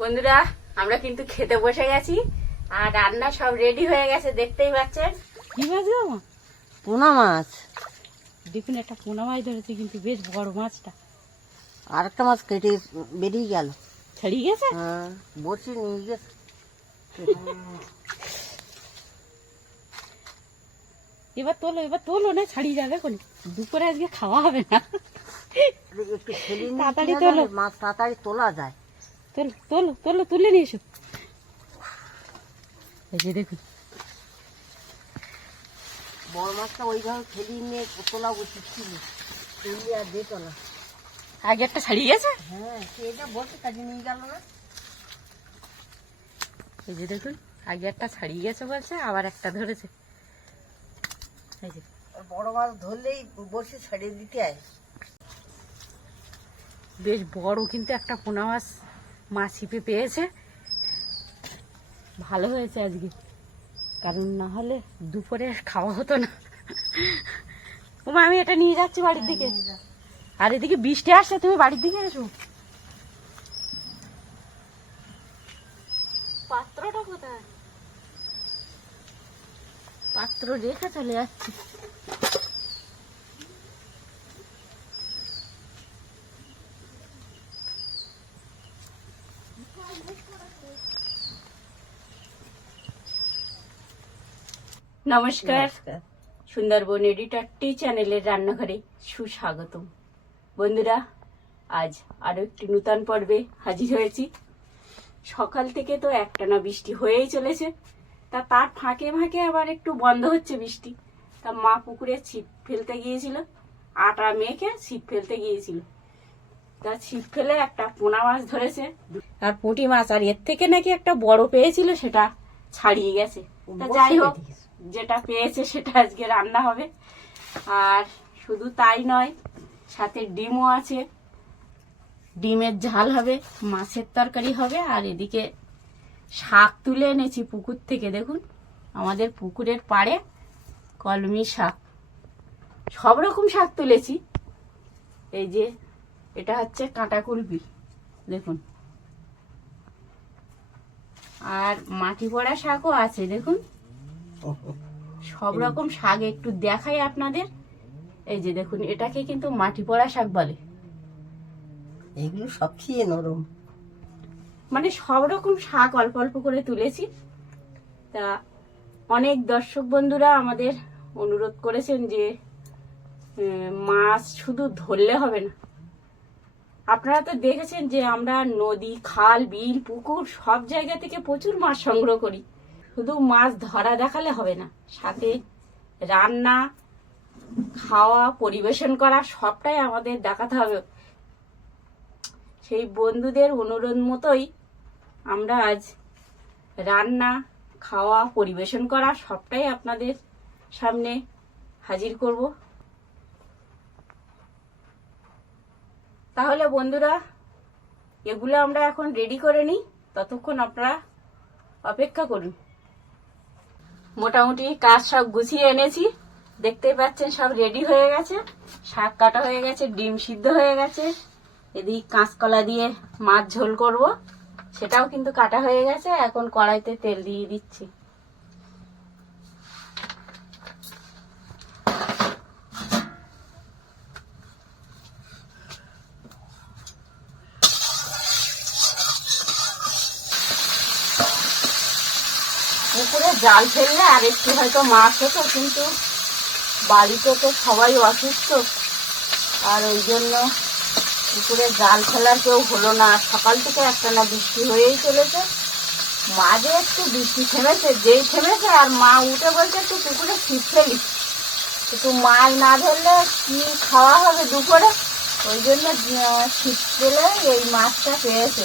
বন্ধুরা আমরা কিন্তু খেতে বসে গেছি আর রান্না সব রেডি হয়ে গেছে দেখতেই পাচ্ছেন। কি মাছ গো পোনা মাছ। দেখুন একটা পোনা মাছ ধরেছে কিন্তু বেশ বড় মাছটা। আর একটা মাছ কেটে বেরিয়ে গেল। ছাড়িয়ে গেছে? হ্যাঁ বসে নিয়ে গেছে। এবার তোলো এবার তোলো না ছাড়িয়ে যাবে কোন দুপুরে আজকে খাওয়া হবে না। তাড়াতাড়ি তোলো। মাছ তাড়াতাড়ি তোলা যায়। তোলো তোলো তোলো তুলে নিয়ে এসো। এই যে দেখুন। বড় মাছটা ওইভাবে ফেলিয়ে নিয়ে তোলা উচিত ছিল আর না। আগে একটা ছাড়িয়ে গেছে? হ্যাঁ এটা কাজে নিয়ে গেল না। এই যে দেখুন আগে একটা ছাড়িয়ে গেছে বলছে আবার একটা ধরেছে। এই যে। বড় মাছ ধরলেই বসে ছাড়িয়ে দিতে হয়। বেশ বড় কিন্তু একটা পোনা মাছ। মা ছিপে পেয়েছে। ভালো হয়েছে আজকে। কারণ না হলে দুপুরে খাওয়া হতো না। ওমা আমি এটা নিয়ে যাচ্ছি বাড়ির দিকে। আর এদিকে বৃষ্টি আসছে তুমি বাড়ির দিকে এসো। পাত্রটা কোথায়? পাত্র রেখে চলে যাচ্ছি। নমস্কার। সুন্দরবন এডিটর টি চ্যানেলের রান্নাঘরে সুস্বাগতম। বন্ধুরা আজ আরও একটি নূতন পর্বে হাজির হয়েছি। সকাল থেকে তো একটানা বৃষ্টি হয়েই চলেছে তা তার ফাঁকে ফাঁকে আবার একটু বন্ধ হচ্ছে বৃষ্টি। তা মা পুকুরে ছিপ ফেলতে গিয়েছিল আটা মেখে ছিপ ফেলতে গিয়েছিল। তা ছিপ ফেলে একটা পোনা মাছ ধরেছে। আর পুঁটি মাছ আর এর থেকে নাকি একটা বড় পেয়েছিল সেটা ছাড়িয়ে গেছে। তা যাই হোক যেটা পেয়েছে সেটা আজকে রান্না হবে। আর শুধু তাই নয় সাথে ডিমও আছে। ডিমের ঝাল হবে মাছের তরকারি হবে আর এদিকে শাক তুলে এনেছি পুকুর থেকে দেখুন। আমাদের পুকুরের পাড়ে কলমি শাক। সব রকম শাক তুলেছি। এই যে এটা হচ্ছে কাঁটা কুলপি দেখুন। আর মাটি পড়া শাকও আছে দেখুন। সব রকম শাক একটু দেখাই আপনাদের। এই যে দেখুন এটাকে কিন্তু মাটি পড়া শাক বলে। এগুলো সব খেয়ে নরম। মানে সব রকম শাক অল্প অল্প করে তুলেছি। তা অনেক দর্শক বন্ধুরা আমাদের অনুরোধ করেছেন যে মাছ শুধু ধরলে হবে না। আপনারা তো দেখেছেন যে আমরা নদী, খাল, বিল, পুকুর সব জায়গা থেকে প্রচুর মাছ সংগ্রহ করি। শুধু মাছ ধরা দেখালে হবে না। সাথে রান্না, খাওয়া, পরিবেশন করা সবটাই আমাদের দেখাতে হবে। সেই বন্ধুদের অনুরোধ মতোই আমরা আজ রান্না, খাওয়া, পরিবেশন করা সবটাই আপনাদের সামনে হাজির করব। তাহলে বন্ধুরা, এগুলো আমরা এখন রেডি করে নিই। ততক্ষণ আপনারা অপেক্ষা করুন। মোটামুটি কাজ সব গুছিয়ে এনেছি। দেখতেই পাচ্ছেন সব রেডি হয়ে গেছে। শাক কাটা হয়ে গেছে, ডিম সিদ্ধ হয়ে গেছে। এদিকে কাঁচকলা দিয়ে মাছ ঝোল করব। সেটাও কিন্তু কাটা হয়ে গেছে। এখন কড়াইতে তেল দিয়ে দিচ্ছি। পুকুরে জাল ফেললে আর একটু হয়তো মাছ হতো, কিন্তু বাড়িতে তো সবাই অসুস্থ। আর ওই জন্য পুকুরে জাল ফেলার কেউ হলো না। সকাল থেকে একটা না বৃষ্টি হয়েই চলেছে। মাঝে একটু বৃষ্টি থেমেছে, যেই থেমেছে, আর মা উঠে বলছে, একটু পুকুরে ছিপ ফেলি। একটু মাছ না ধরলে কি খাওয়া হবে দুপুরে? ওই জন্য ছিপ ফেলে এই মাছটা পেয়েছে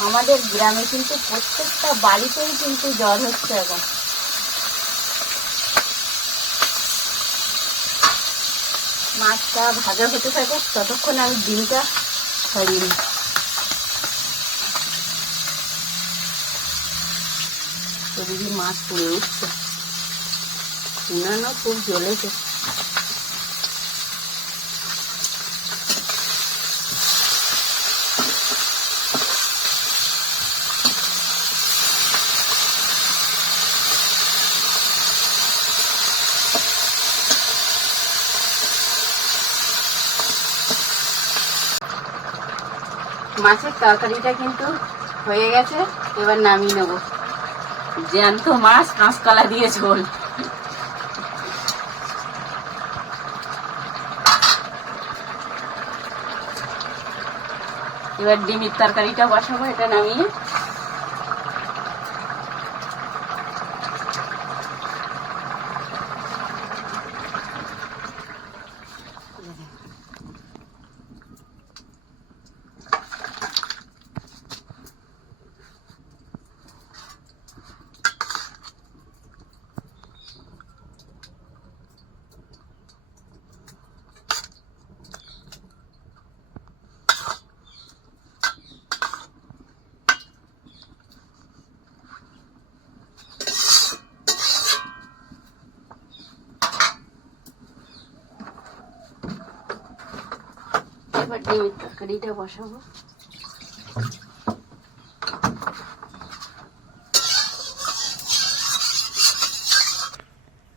আমাদের গ্রামে কিন্তু প্রত্যেকটা বাড়িতেই কিন্তু জ্বর হচ্ছে এখন। মাছটা ভাজা হতে থাকে ততক্ষণ আমি ডিমটা ছড়িয়ে নিই। মাছ পড়ে উঠছে। উনানো খুব জ্বলেছে। মাছের তরকারিটা কিন্তু হয়ে গেছে, এবার নামিয়ে নেব। জ্যান্ত মাছ, কাঁচকলা দিয়ে ঝোল। এবার ডিমের তরকারিটা বসাবো, এটা নামিয়ে। এবার ডিমের তরকারিটা বসাবো।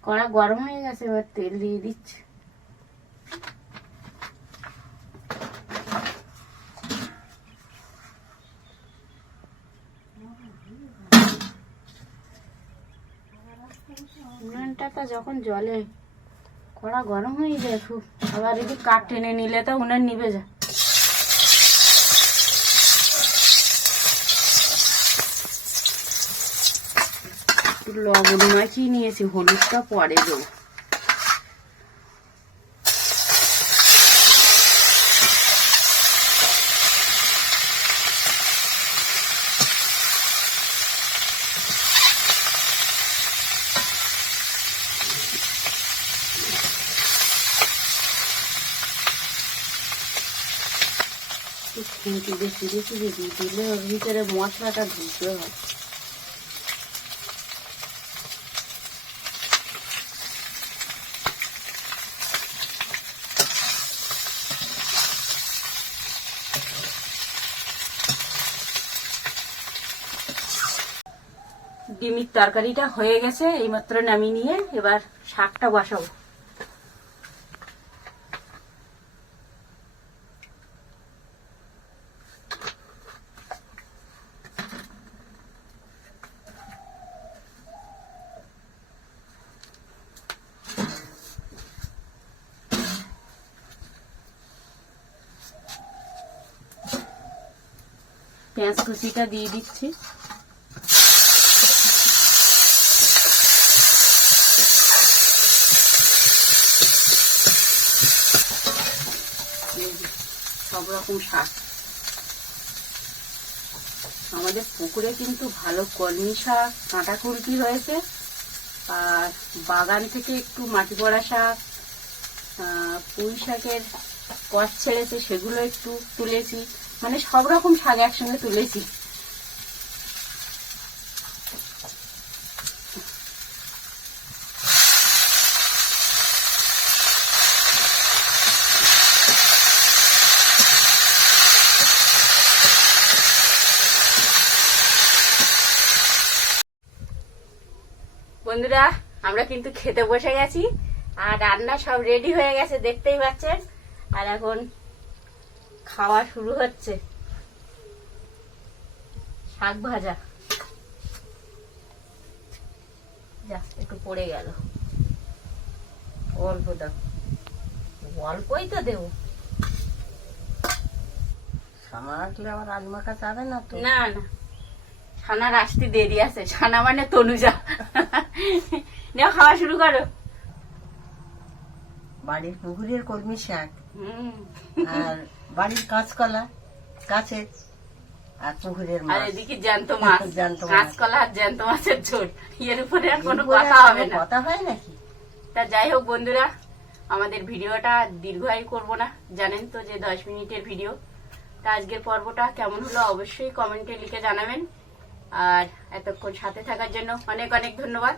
কড়া গরম হয়ে গেছে এবার তেল দিয়ে দিচ্ছি। যখন জলে কড়া গরম হয়ে যায় খুব আবার যদি কাঠ টেনে নিলে তো উনার নিবে যায়। লবণ মাখিয়ে নিয়েছি, হলুদটা পরে দেবো। ফিরে দিলে ওর ভিতরে মশলাটা হয় ডিমির তরকারিটা হয়ে গেছে, এইমাত্র নামিয়ে নিয়ে এবার শাকটা বসাবো। পেঁয়াজ কুচিটা দিয়ে দিচ্ছি। সব রকম শাক। আমাদের পুকুরে কিন্তু ভালো কলমি শাক, কাঁটা কুলকি হয়েছে আর বাগান থেকে একটু মাটি পড়া শাক পুঁই শাকের কষ ছেড়েছে, সেগুলো একটু তুলেছি। মানে সব রকম শাক একসঙ্গে তুলেছি। বন্ধুরা, আমরা কিন্তু খেতে বসে গেছি, আর রান্না সব রেডি হয়ে গেছে, দেখতেই পাচ্ছেন? আর এখন খাওয়া শুরু হচ্ছে। শাক ভাজা। যা একটু পড়ে গেল। অল্প দাও। অল্পই তো দেবো। রাখলে আবার যাবে না তো? না না। দেরি আছে। ছানা মানে তনুজা। নাও খাওয়া শুরু করো। বাড়ির পুকুরের কর্মী শাক। হুম। আর বাড়ির কাঁচকলা কাছে আর পুকুরের আর মাছ। এদিকে জ্যান্ত মাছ। জ্যান্ত। কাঁচকলা আর জ্যান্ত মাছের ঝোল। এর উপরে আর কোনো কথা হবে না। কথা হয় নাকি? তা যাই হোক বন্ধুরা আমাদের ভিডিওটা দীর্ঘায়ু করব না। জানেন তো যে দশ মিনিটের ভিডিও। তা আজকের পর্বটা কেমন হলো অবশ্যই কমেন্টে লিখে জানাবেন। আর এতক্ষণ সাথে থাকার জন্য অনেক অনেক ধন্যবাদ।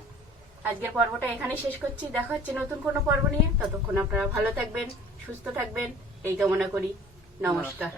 আজকের পর্বটা এখানে শেষ করছি। দেখা হচ্ছে নতুন কোনো পর্ব নিয়ে। ততক্ষণ আপনারা ভালো থাকবেন সুস্থ থাকবেন। এই কামনা করি। নমস্কার।